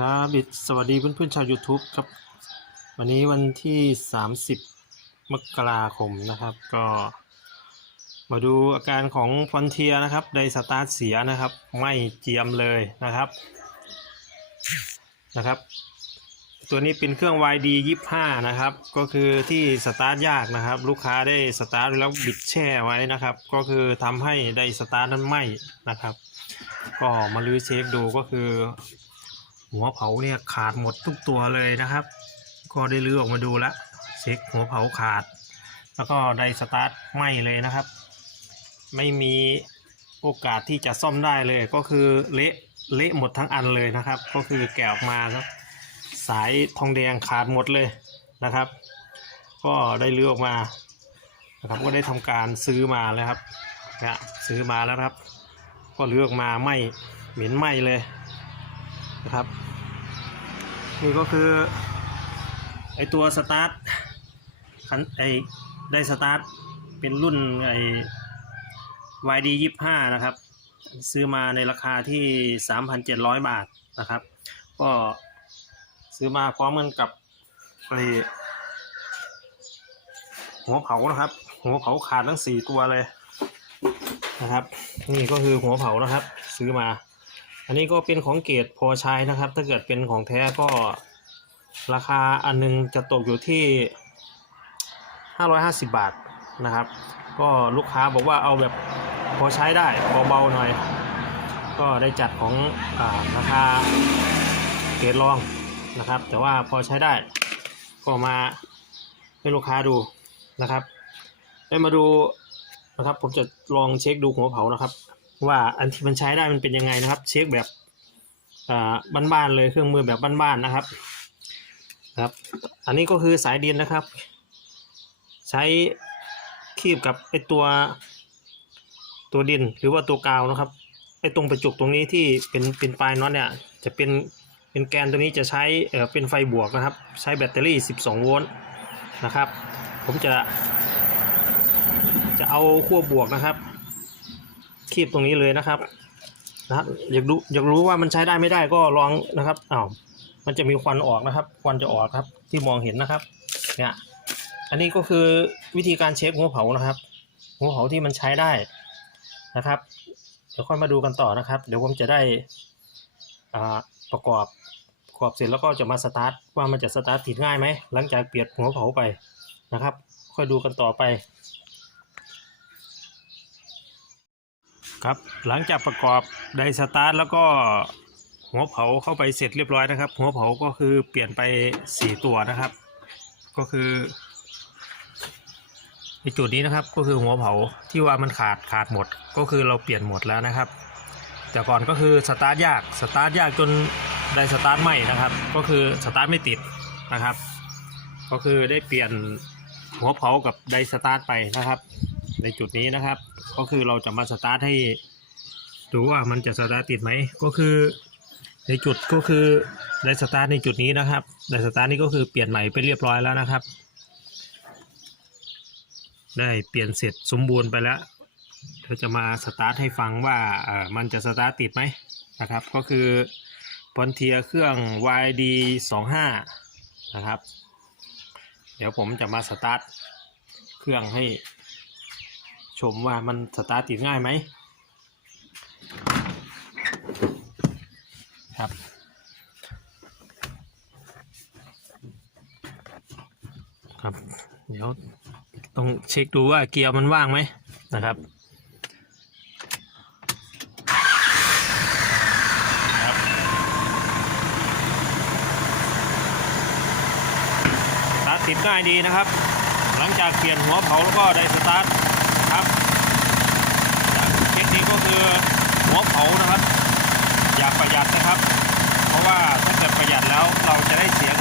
ครับสวัสดีเพื่อนๆชาว YouTube ครับ วันนี้วันที่ 30 มกราคมนะครับ ก็ มาดูอาการของฟอนเทียนะครับไดสตาร์ทเสียนะครับ ไม่เจียมเลยนะครับนะครับ ตัวนี้เป็นเครื่อง YD 25 นะครับ ก็คือที่สตาร์ทยากนะครับ ลูกค้าได้สตาร์ทแล้วบิดแช่ไว้นะครับ ก็คือทำให้ไดสตาร์ทนั้นไหม้นะครับ ก็มาลื้อเช็คดูก็คือ หัวเผาเนี่ยขาดหมดทุกตัวเลยนะครับ ก็ได้ลื้อออกมาดูแล้วเช็คหัวเผาขาด แล้วก็ไดสตาร์ทไหม้เลยนะครับ ไม่มีโอกาสที่จะซ่อมได้เลยก็คือเละเละหมดทั้งอันเลยนะครับ ก็คือแกะออกมาครับสายทองแดงขาดหมดเลยนะครับ ก็ได้เลือกมานะครับก็ได้ทำการซื้อมาแล้วครับนะซื้อมาแล้วครับ ก็เลือกมาไหม้เหม็นไหมเลย นะครับ นี่ก็คือไอตัวสตาร์ทคันไอได้สตาร์ทเป็นรุ่นไอ YD 25นะครับ ซื้อมาในราคาที่ 3,700 บาทนะครับ ก็ซื้อมาพร้อมกันกับไอหัวเผานะครับ หัวเผาขาดทั้ง4ตัวเลยนะครับ นี่ก็คือหัวเผานะครับ ซื้อมา อันนี้ก็เป็นของเกรดพอใช้นะครับ ถ้าเกิดเป็นของแท้ก็ราคาอันหนึงจะตกอยู่ที่ 550 บาทนะครับ ก็ลูกค้าบอกว่าเอาแบบพอใช้ได้เบาๆหน่อย ก็ได้จัดของอาราคาเกรดรองนะครับ แต่ว่าพอใช้ได้ก็มาให้ลูกค้าดูนะครับได้มาดูนะครับ ผมจะลองเช็คดูหัวเผานะครับ ว่าอันที่มันใช้ได้มันเป็นยังไงนะครับ เช็คแบบบ้านๆเลยเครื่องมือแบบบ้านๆนะครับครับ อันนี้ก็คือสายดินนะครับ ใช้คีบกับไอตัวตัวดินหรือว่าตัวกาวนะครับไอตรงประจุตรงนี้ที่เป็นเป็นปลายน็อตเนี่ยจะเป็นเป็นแกนตัวนี้จะใช้เอ่อเป็นไฟบวกนะครับ ใช้แบตเตอรี่ 12 โวลต์นะครับ ผมจะจะเอาขั้วบวกนะครับ คีบตรงนี้เลยนะครับนะอยากรู้อยากรู้ว่ามันใช้ได้ไม่ได้ก็ลองนะครับอ้าวมันจะมีควันออกนะครับ ควันจะออกครับ ที่มองเห็นนะครับ เนี่ย อันนี้ก็คือวิธีการเช็คหัวเผานะครับ หัวเผาที่มันใช้ได้นะครับ เดี๋ยวค่อยมาดูกันต่อนะครับ เดี๋ยวผมจะได้อ่าประกอบประกอบเสร็จแล้วก็จะมาสตาร์ทว่ามันจะสตาร์ทติดง่ายไหมหลังจากเปลี่ยนหัวเผาไปนะครับ ค่อยดูกันต่อไป ครับหลังจากประกอบไดสตาร์ทแล้วก็หัวเผาเข้าไปเสร็จเรียบร้อยนะครับ หัวเผาก็คือเปลี่ยนไป 4 ตัวนะครับ ก็คือในจุดนี้นะครับก็คือหัวเผาที่ว่ามันขาดขาดหมด ก็คือเราเปลี่ยนหมดแล้วนะครับ แต่ก่อนก็คือสตาร์ทยากสตาร์ทยากจนไดสตาร์ทไม่นะครับ ก็คือสตาร์ทไม่ติดนะครับ ก็คือได้เปลี่ยนหัวเผากับไดสตาร์ทไปนะครับ ในจุดนี้นะครับ ก็คือเราจะมาสตาร์ทให้ดูว่ามันจะสตาร์ทติดไหมก็คือในจุดก็คือไดสตาร์ทในจุดนี้นะครับไดสตาร์ทนี่ก็คือเปลี่ยนใหม่ไปเรียบร้อยแล้วนะครับ ได้เปลี่ยนเสร็จสมบูรณ์ไปแล้วเดี๋ยวจะมาสตาร์ทให้ฟังว่าเอ่อมันจะสตาร์ทติดไหมนะครับ ก็คือพอนเทียเครื่อง YD 25นะครับ เดี๋ยวผมจะมาสตาร์ทเครื่องให้ ชมว่ามันสตาร์ทติดง่ายไหมครับ ครับ เดี๋ยวต้องเช็คดูว่าเกียร์มันว่างไหมนะครับสตาร์ทติดง่ายดีนะครับ หลังจากเปลี่ยนหัวเผาแล้วก็ได้สตาร์ท ครับเทคนิคก็คือหัวเผานะครับ อย่าประหยัดนะครับ เพราะว่าถ้าเกิดประหยัดแล้วเราจะได้เสีย